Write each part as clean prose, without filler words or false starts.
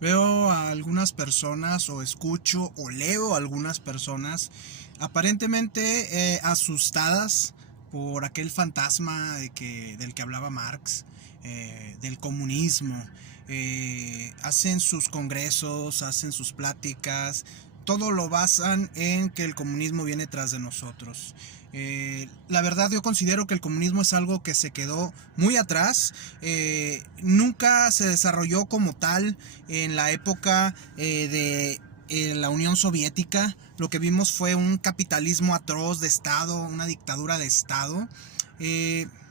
Veo a algunas personas o escucho o leo a algunas personas aparentemente asustadas por aquel fantasma del que hablaba Marx, del comunismo. Hacen sus congresos, hacen sus pláticas, todo lo basan en que el comunismo viene tras de nosotros. La verdad, yo considero que el comunismo es algo que se quedó muy atrás. Nunca se desarrolló como tal en la época de la Unión Soviética. Lo que vimos fue un capitalismo atroz de Estado, una dictadura de Estado.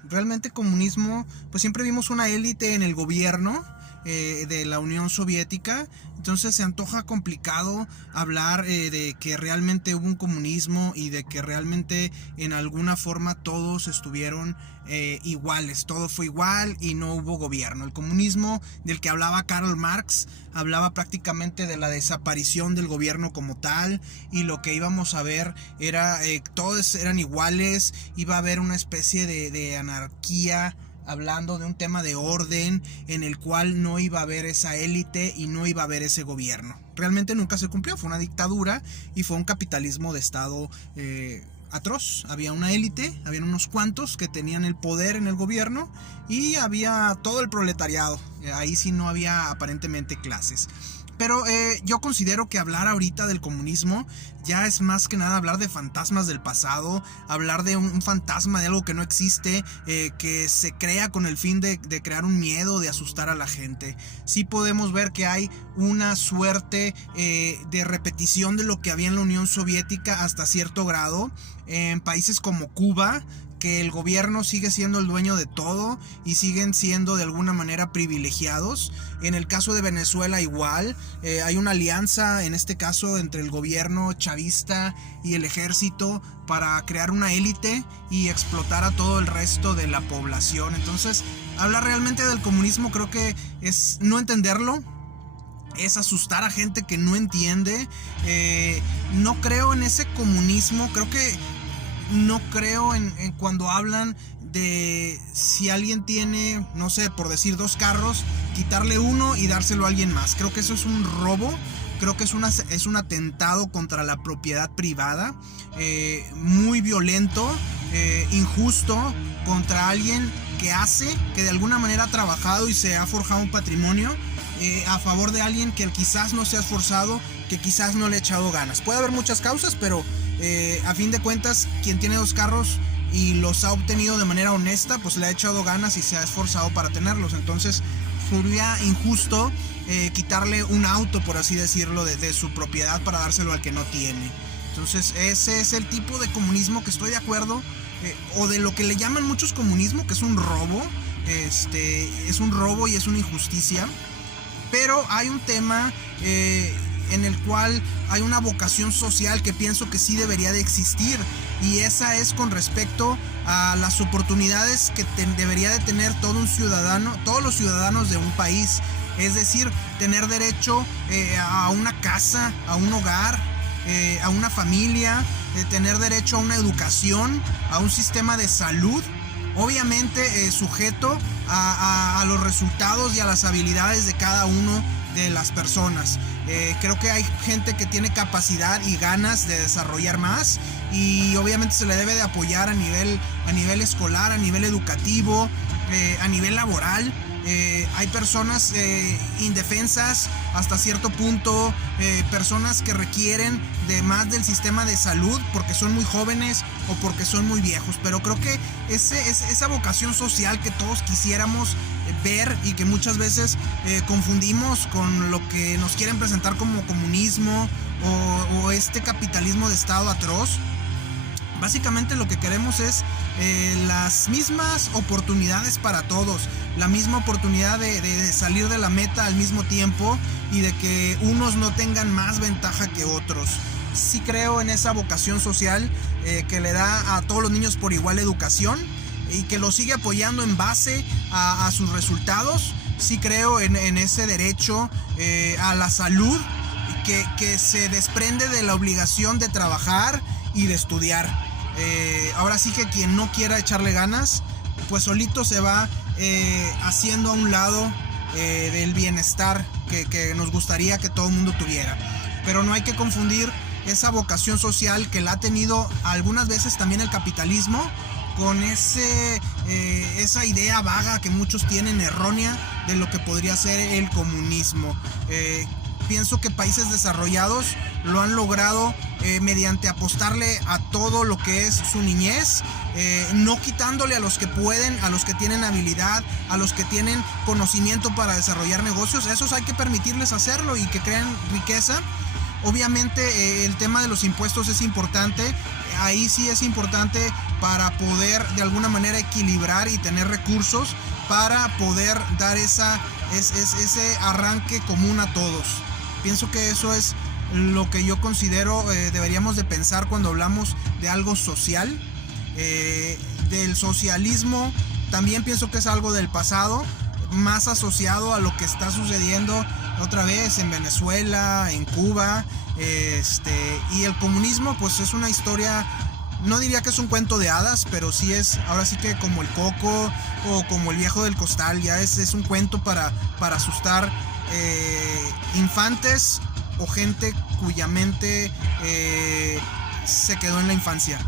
Realmente comunismo, pues siempre vimos una élite en el gobierno de la Unión Soviética. Entonces se antoja complicado hablar de que realmente hubo un comunismo y de que realmente en alguna forma todos estuvieron iguales, todo fue igual y no hubo gobierno. El comunismo del que hablaba Karl Marx hablaba prácticamente de la desaparición del gobierno como tal, y lo que íbamos a ver era todos eran iguales, iba a haber una especie de anarquía, hablando de un tema de orden en el cual no iba a haber esa élite y no iba a haber ese gobierno. Realmente nunca se cumplió, fue una dictadura y fue un capitalismo de Estado atroz. Había una élite, habían unos cuantos que tenían el poder en el gobierno y había todo el proletariado. Ahí sí no había aparentemente clases. Pero yo considero que hablar ahorita del comunismo ya es más que nada hablar de fantasmas del pasado, hablar de un fantasma, de algo que no existe, que se crea con el fin de crear un miedo, de asustar a la gente. Sí podemos ver que hay una suerte de repetición de lo que había en la Unión Soviética hasta cierto grado. En países como Cuba, que el gobierno sigue siendo el dueño de todo y siguen siendo de alguna manera privilegiados. En el caso de Venezuela igual, hay una alianza en este caso entre el gobierno chavista y el ejército para crear una élite y explotar a todo el resto de la población. Entonces, hablar realmente del comunismo creo que es no entenderlo, es asustar a gente que no entiende. No creo en ese comunismo, no creo en cuando hablan de si alguien tiene, no sé, por decir 2 carros, quitarle uno y dárselo a alguien más. Creo que eso es un robo, creo que es un atentado contra la propiedad privada, muy violento, injusto contra alguien que de alguna manera ha trabajado y se ha forjado un patrimonio, a favor de alguien que quizás no se ha esforzado, que quizás no le ha echado ganas. Puede haber muchas causas, pero a fin de cuentas, quien tiene 2 carros y los ha obtenido de manera honesta, pues le ha echado ganas y se ha esforzado para tenerlos. Entonces sería injusto quitarle un auto, por así decirlo, de su propiedad para dárselo al que no tiene. Entonces ese es el tipo de comunismo que estoy de acuerdo, o de lo que le llaman muchos comunismo, que es un robo. Es un robo y es una injusticia. Pero hay un tema en el cual hay una vocación social que pienso que sí debería de existir, y esa es con respecto a las oportunidades que debería de tener todo un ciudadano, todos los ciudadanos de un país. Es decir, tener derecho a una casa, a un hogar, a una familia, tener derecho a una educación, a un sistema de salud, obviamente sujeto a los resultados y a las habilidades de cada uno de las personas. Creo que hay gente que tiene capacidad y ganas de desarrollar más, y obviamente se le debe de apoyar a nivel escolar, a nivel educativo, a nivel laboral. Hay personas indefensas hasta cierto punto, personas que requieren de más del sistema de salud porque son muy jóvenes o porque son muy viejos. Pero creo que esa vocación social que todos quisiéramos ver y que muchas veces confundimos con lo que nos quieren presentar como comunismo o este capitalismo de Estado atroz. Básicamente lo que queremos es las mismas oportunidades para todos, la misma oportunidad de salir de la meta al mismo tiempo, y de que unos no tengan más ventaja que otros. Sí creo en esa vocación social que le da a todos los niños por igual educación y que los sigue apoyando en base a sus resultados. Sí creo en ese derecho a la salud que se desprende de la obligación de trabajar y de estudiar. Ahora sí que quien no quiera echarle ganas, pues solito se va haciendo a un lado del bienestar que nos gustaría que todo el mundo tuviera. Pero no hay que confundir esa vocación social que la ha tenido algunas veces también el capitalismo con esa idea vaga que muchos tienen errónea de lo que podría ser el comunismo. Pienso que países desarrollados lo han logrado mediante apostarle a todo lo que es su niñez, no quitándole a los que pueden, a los que tienen habilidad, a los que tienen conocimiento para desarrollar negocios. A esos hay que permitirles hacerlo y que creen riqueza. Obviamente el tema de los impuestos es importante, ahí sí es importante para poder de alguna manera equilibrar y tener recursos para poder dar ese arranque común a todos. Pienso que eso es lo que yo considero deberíamos de pensar cuando hablamos de algo social. Del socialismo también pienso que es algo del pasado, más asociado a lo que está sucediendo otra vez en Venezuela, en Cuba, y el comunismo pues es una historia, no diría que es un cuento de hadas, pero sí es, ahora sí que como el Coco o como el viejo del costal, ya es un cuento para asustar infantes o gente cuya mente se quedó en la infancia.